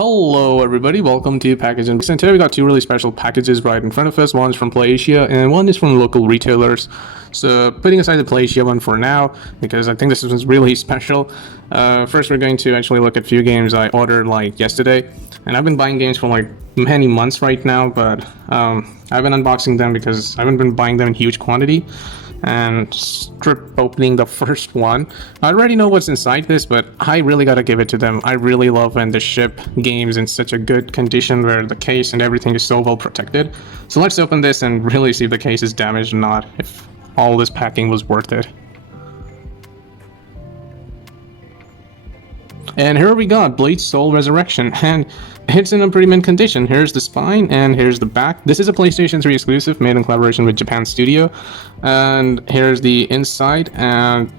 Hello everybody, welcome to Package and today we got two really special packages right in front of us. One is from PlayAsia and one is from local retailers. So putting aside the PlayAsia one for now, because I think this one's really special. First we're going to actually look at a few games I ordered like yesterday. And I've been buying games for like many months right now, but I've been unboxing them because I haven't been buying them in huge quantity. And strip opening the first one. I already know what's inside this, but I really gotta give it to them. I really love when they ship games in such a good condition where the case and everything is so well protected. So let's open this and really see if the case is damaged or not, if all this packing was worth it. And here we got Blade Soul Resurrection, and it's in a pretty mint condition. Here's the spine, and here's the back. This is a PlayStation 3 exclusive made in collaboration with Japan Studio. And here's the inside, and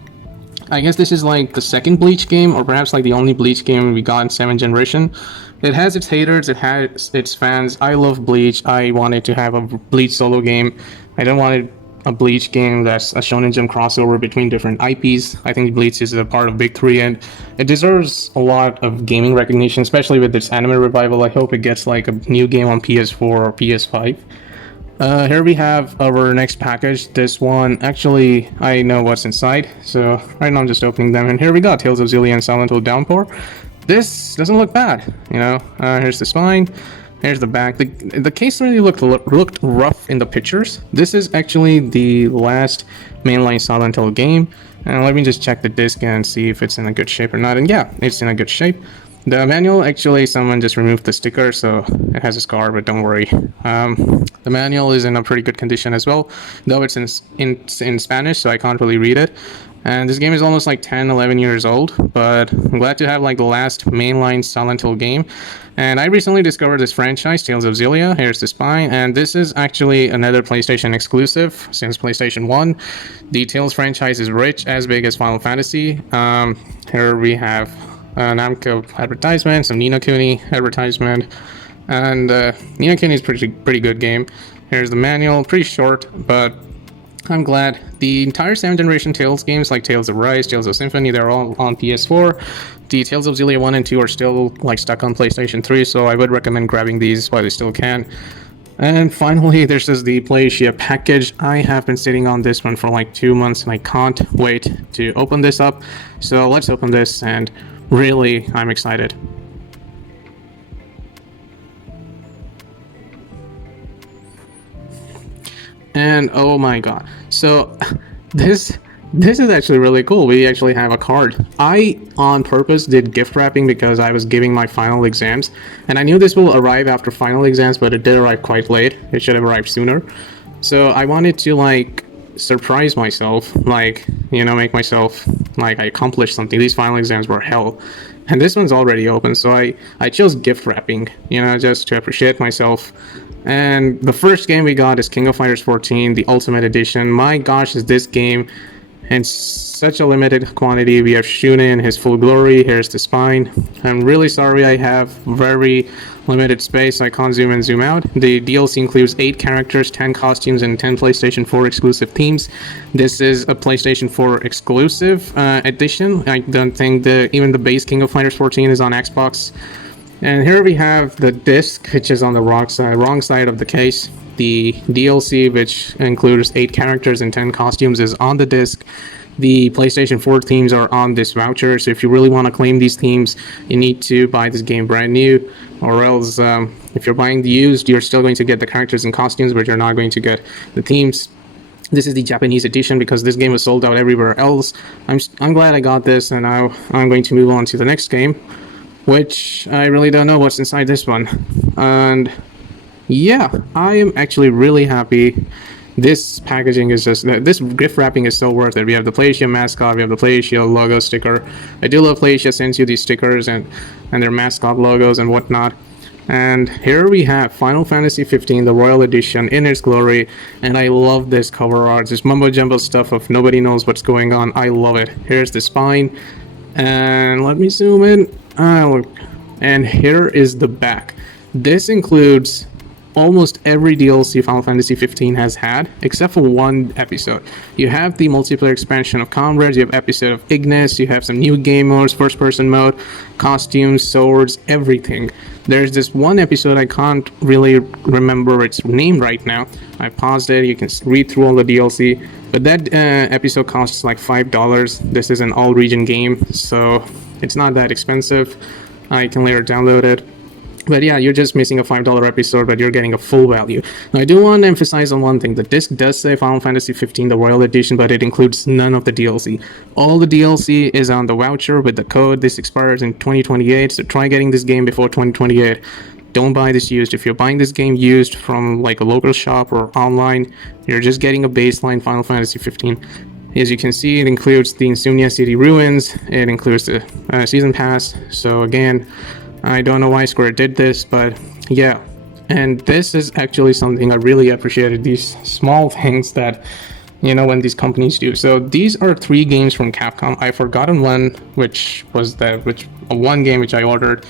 I guess this is like the second Bleach game, or perhaps like the only Bleach game we got in 7th generation. It has its haters, it has its fans. I love Bleach. I wanted to have a Bleach solo game. I don't want it a Bleach game that's a Shonen Jump crossover between different IPs. I think Bleach is a part of Big 3 and it deserves a lot of gaming recognition, especially with its anime revival. I hope it gets like a new game on PS4 or PS5. Here we have our next package. This one, actually, I know what's inside, so right now I'm just opening them. And here we got Tales of Xillia and Silent Hill Downpour. This doesn't look bad, you know. Here's the spine. Here's the back. The case really looked rough in the pictures. This is actually the last mainline Silent Hill game. And let me just check the disc and see if it's in a good shape or not. And yeah, it's in a good shape. The manual, actually, someone just removed the sticker, so it has a scar, but don't worry. The manual is in a pretty good condition as well, though it's in Spanish, so I can't really read it. And this game is almost like 10, 11 years old, but I'm glad to have like the last mainline Silent Hill game. And I recently discovered this franchise, Tales of Xillia. Here's the spine, and this is actually another PlayStation exclusive since PlayStation 1. The Tales franchise is rich, as big as Final Fantasy. Here we have Namco advertisement, some Ni no Kuni advertisement, and Ni no Kuni is pretty good game. Here's the manual, pretty short, but I'm glad. The entire 7th generation Tales games like Tales of Rise, Tales of Symphony, they're all on PS4. The Tales of Xillia 1 and 2 are still like stuck on PlayStation 3, so I would recommend grabbing these while you still can. And finally, this is the PlayAsia package. I have been sitting on this one for like 2 months and I can't wait to open this up. So let's open this, and really, I'm excited. And oh my god, so this is actually really cool. We actually have a card. I on purpose did gift wrapping because I was giving my final exams, and I knew this will arrive after final exams, but it did arrive quite late. It should have arrived sooner. So I wanted to like surprise myself, like, you know, make myself like I accomplished something. These final exams were hell, and this one's already open, so I chose gift wrapping, you know, just to appreciate myself. And the first game we got is King of Fighters 14, the Ultimate Edition. My gosh, is this game in such a limited quantity. We have Shuna in his full glory. Here's the spine. I'm really sorry I have very limited space. I can't zoom in, zoom out. The DLC includes 8 characters, 10 costumes, and 10 PlayStation 4 exclusive themes. This is a PlayStation 4 exclusive edition. I don't think even the base King of Fighters 14 is on Xbox. And here we have the disc, which is on the wrong side of the case. The DLC, which includes 8 characters and 10 costumes, is on the disc. The PlayStation 4 themes are on this voucher, so if you really want to claim these themes, you need to buy this game brand new, or else if you're buying the used, you're still going to get the characters and costumes, but you're not going to get the themes. This is the Japanese edition because this game was sold out everywhere else. I'm glad I got this, and now I'm going to move on to the next game, which I really don't know what's inside this one. And yeah, I am actually really happy. This packaging is just, this gift wrapping is so worth it. We have the PlayAsia mascot, we have the PlayAsia logo sticker. I do love PlayAsia sends you these stickers and their mascot logos and whatnot. And here we have Final Fantasy 15, the Royal Edition in its glory, and I love this cover art. This mumbo jumbo stuff of nobody knows what's going on. I love it. Here's the spine, and let me zoom in. And here is the back. This includes almost every DLC Final Fantasy 15 has had, except for one episode. You have the multiplayer expansion of Comrades, you have episode of Ignis, you have some new game modes, first person mode, costumes, swords, everything. There's this one episode, I can't really remember its name right now. I paused it, you can read through all the DLC, but that episode costs like $5. This is an all region game, so it's not that expensive. I can later download it. But yeah, you're just missing a $5 episode, but you're getting a full value. Now, I do want to emphasize on one thing. The disc does say Final Fantasy 15, the Royal Edition, but it includes none of the DLC. All the DLC is on the voucher with the code. This expires in 2028, so try getting this game before 2028. Don't buy this used. If you're buying this game used from like a local shop or online, you're just getting a baseline Final Fantasy 15. As you can see, it includes the Insomnia City Ruins. It includes the Season Pass. So again, I don't know why Square did this, but yeah. And this is actually something I really appreciated, these small things that, you know, when these companies do. So these are 3 games from Capcom. I've forgotten one, which was one game which I ordered.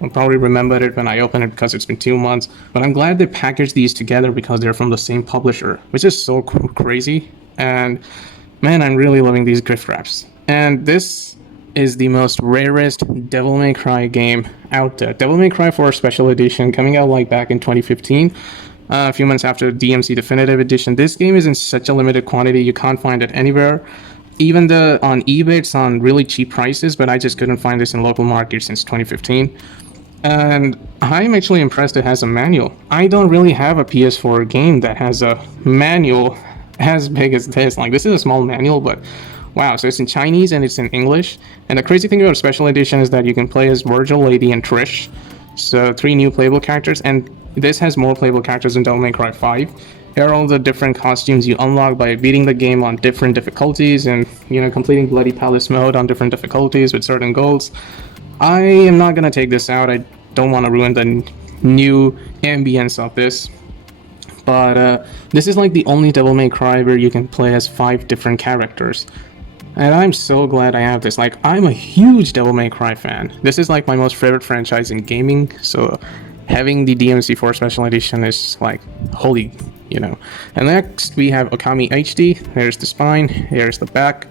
I'll probably remember it when I open it because it's been 2 months. But I'm glad they packaged these together because they're from the same publisher, which is so crazy. And man, I'm really loving these gift wraps. And this is the most rarest Devil May Cry game out there. Devil May Cry 4 Special Edition, coming out like back in 2015, a few months after DMC Definitive Edition. This game is in such a limited quantity, you can't find it anywhere. Even on eBay, it's on really cheap prices, but I just couldn't find this in local markets since 2015. And I'm actually impressed it has a manual. I don't really have a PS4 game that has a manual as big as this. Like, this is a small manual, but wow, so it's in Chinese and it's in English. And the crazy thing about Special Edition is that you can play as Virgil, Lady, and Trish. So 3 new playable characters, and this has more playable characters than Devil May Cry 5. Here are all the different costumes you unlock by beating the game on different difficulties and, you know, completing Bloody Palace mode on different difficulties with certain goals. I am not going to take this out. I don't want to ruin the new ambience of this. But this is like the only Devil May Cry where you can play as 5 different characters. And I'm so glad I have this. Like, I'm a huge Devil May Cry fan. This is like my most favorite franchise in gaming, so having the DMC4 Special Edition is like, holy, you know. And next we have Okami HD. There's the spine, here's the back.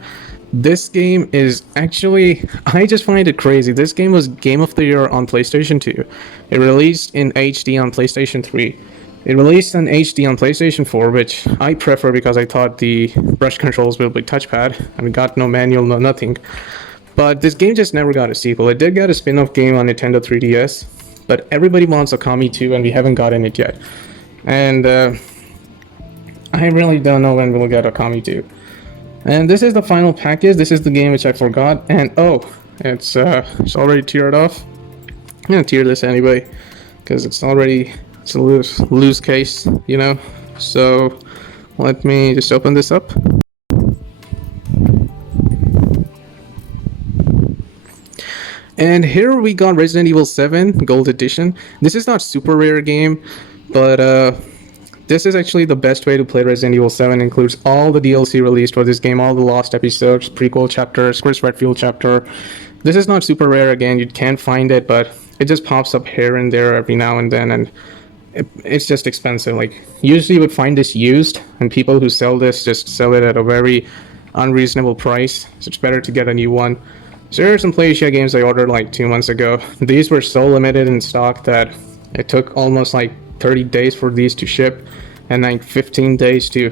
This game is actually, I just find it crazy. This game was Game of the Year on PlayStation 2. It released in HD on PlayStation 3. It released in HD on PlayStation 4, which I prefer because I thought the brush controls will be touchpad, and it got no manual, no nothing. But this game just never got a sequel. It did get a spin-off game on Nintendo 3DS, but everybody wants Okami 2, and we haven't gotten it yet. And I really don't know when we'll get Okami 2. And this is the final package. This is the game which I forgot, and oh, it's already teared off. I'm gonna tear this anyway, because it's a loose case, you know. So let me just open this up. And here we got Resident Evil 7 Gold Edition. This is not super rare game, but this is actually the best way to play Resident Evil 7. It includes all the DLC released for this game, all the lost episodes, prequel chapters, Chris Redfield chapter. This is not super rare again, you can't find it, but it just pops up here and there every now and then, and it's just expensive. Like, usually you would find this used, and people who sell this just sell it at a very unreasonable price, so it's better to get a new one. So here are some PlayAsia games I ordered like 2 months ago. These were so limited in stock that it took almost like 30 days for these to ship, and like 15 to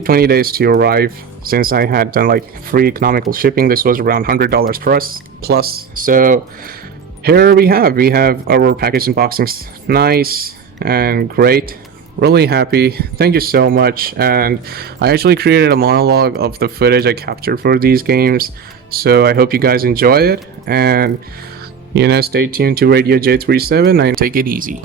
20 days to arrive. Since I had done like free economical shipping, this was around $100 plus. So here we have our package unboxings. Nice and great, really happy. Thank you so much. And I actually created a monologue of the footage I captured for these games, so I hope you guys enjoy it, and you know, stay tuned to Radio J37 and take it easy.